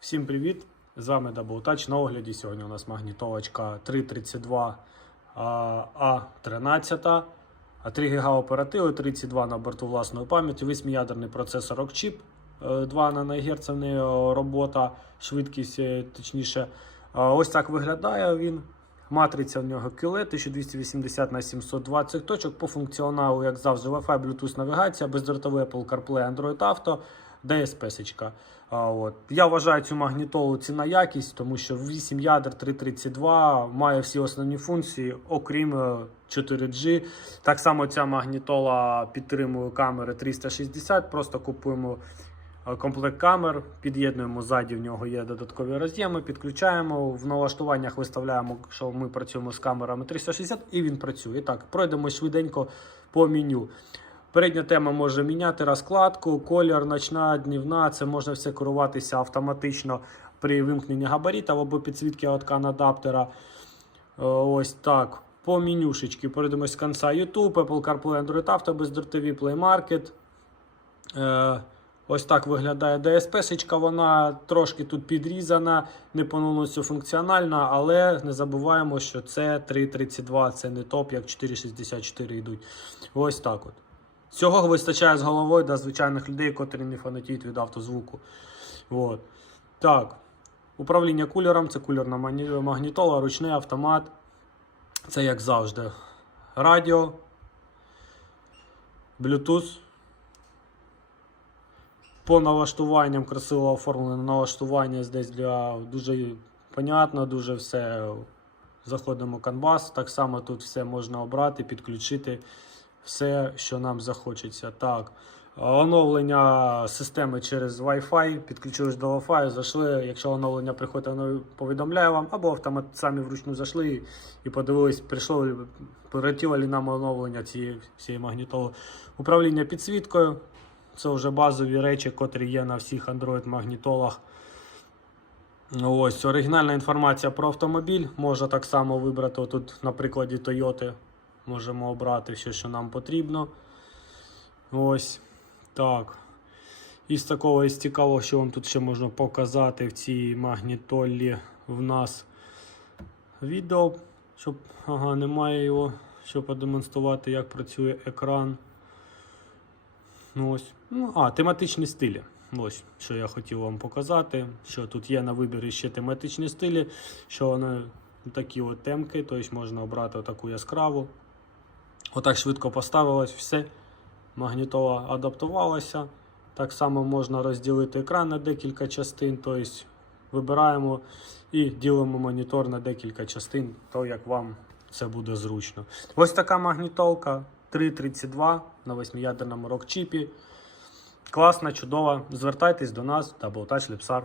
Всім привіт! З вами Touch. На огляді сьогодні у нас магнітолочка 332 А13, 3 ГБ оперативи, 32 на борту власної пам'яті, 8-ядерний процесор Rockchip, е, 2 НГц в неї е, робота, швидкість, е, точніше. Ось так виглядає він. Матриця в нього QLED 1280 на 720 точок. По функціоналу, як завжди, Wi-Fi, Bluetooth навігація, бездротовий Apple CarPlay, Android Auto, DSP-сечка. От. Я вважаю цю магнітолу ціна якість, тому що 8 ядер 332 має всі основні функції, окрім е, 4G. Так само ця магнітола підтримує камери 360. Просто купуємо е, комплект камер, під'єднуємо ззаді, в нього є додаткові роз'єми, підключаємо. В налаштуваннях виставляємо, що ми працюємо з камерами 360 і він працює. Так, пройдемо швиденько по меню. Передня тема може міняти розкладку, колір, ночна, днівна. Це можна все керуватися автоматично при вимкненні габаритів або підсвітки откан адаптера. Е, Ось так. По менюшечки перейдемось з кінця YouTube, Apple CarPlay, Android Auto, бездротові Play Market. Е, Ось так виглядає DSP-шечка, вона трошки тут підрізана, не повністю функціональна, але не забуваємо, що це 3.32, це не топ, як 4.64 йдуть. Ось так от. Цього вистачає з головою для звичайних людей, котрі не фанатіють від автозвуку. От. Так. Управління кулером це кулерна магнітола, ручний автомат. Це як завжди. Радіо, Bluetooth. По налаштуванням красиво оформлене налаштування здесь для дуже понятно, дуже все. Заходимо в канвас. Так само тут все можна обрати, підключити все, що нам захочеться. Так. Оновлення системи через Wi-Fi, підключились до Wi-Fi, зайшли. Якщо оновлення приходить, воно повідомляє вам, або автомат самі вручну зайшли і подивились, прийшло, прилетіло нам оновлення цієї всієї магнітоли. Управління підсвіткою. Це вже базові речі, котрі є на всіх Android магнітолах. Ось оригінальна інформація про автомобіль. Можна так само вибрати. Тут на прикладі Toyota можемо обрати все, що нам потрібно. Ось так. Із такого із цікавого, що вам тут ще можна показати в цій магнітолі в нас відео, щоб ага, немає його, щоб продемонструвати, як працює екран. Ну, ось. Ну, а, тематичні стилі. Ось, що я хотів вам показати. Що тут є на вибір ще тематичні стилі, що вони такі от темки, тобто можна обрати таку яскраву. Отак швидко поставилось, все. Магнітола адаптувалася. Так само можна розділити екран на декілька частин, тобто вибираємо і ділимо монітор на декілька частин, то як вам це буде зручно. Ось така магнітолка 332 на 8-ядерному рок-чіпі. Класна, чудова. Звертайтесь до нас, Double Touch Lipsar.